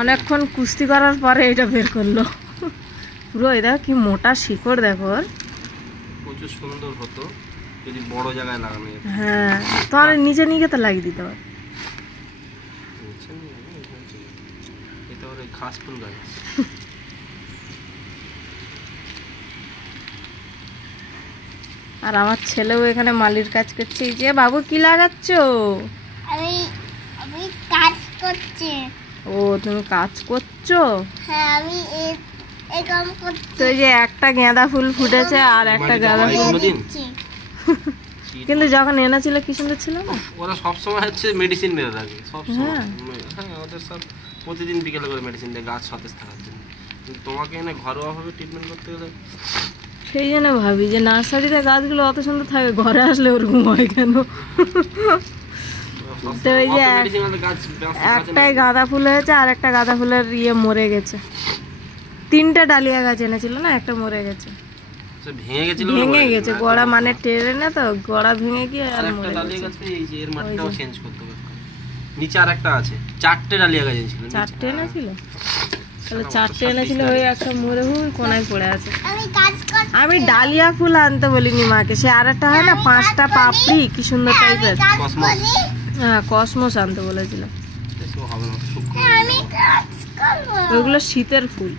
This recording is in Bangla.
অনেকক্ষণ কুস্তি করার পরে এটা বের করলো পুরো। এই দেখো কি মোটা শিকড় দেখো ওর। প্রচুর সুন্দর হতো যদি বড় জায়গায় লাগানো যেত। হ্যাঁ তোমার নিচে নিয়ে তো লাগিয়ে দিতে পারো। এটা ওর ঘাস ফুল গাছ। আর আমার ছেলেও এখানে মালির কাজ করছে। এই যে বাবু কি লাগাচ্ছ? আমি কাজ করছি। ও তুমি কাজ করছো? হ্যাঁ আমি এই কাম করছি। তো এই যে একটা গাঁদা ফুল ফুটেছে আর একটা গাঁদা ফুল, কিন্তু যখন এনেছিল কি সুন্দর ছিল না। ওরা সবসময় হচ্ছে মেডিসিন মেরে রাখে সবসময়। হ্যাঁ ওদের সব প্রতিদিন বিকেলে করে মেডিসিন দেয় গাছ সতেজ থাকার জন্য। কিন্তু তোমাকে এনে ঘরোয়াভাবে ট্রিটমেন্ট করতে গেলে সেই জন্য ভাবি যে নার্সারিতে গাছগুলো অত সুন্দর থাকে, ঘরে আসলে ওরকম হয় কেন? তো ওই যে একটাই গাঁদা ফুল হয়েছে আর একটা গাঁদা ফুলের মরে গেছে। 3টে ডালিয়া গাছ এনেছিল না, একটা মরে গেছে, ভেঙে গেছে গোড়া, মানে টেরে না তো গোড়া ভেঙে গিয়ে আর মরে গেছে। এর মাটিটাও চেঞ্জ করতে হবে। নিচে আরেকটা আছে, 4টে ডালিয়া গাছ ছিল। 4টে এনেছিল? তাহলে 4টে এনেছিল, ওই একটা মরে কোনায় পড়ে আছে। আমি ডালিয়া ফুল আনতে বলিনি মাকে, সে আরেকটা হয় না 5টা পাপড়ি কি সুন্দর টাইপের, হ্যাঁ কসমস আনতে বলেছিল। ওইগুলো শীতের ফুল।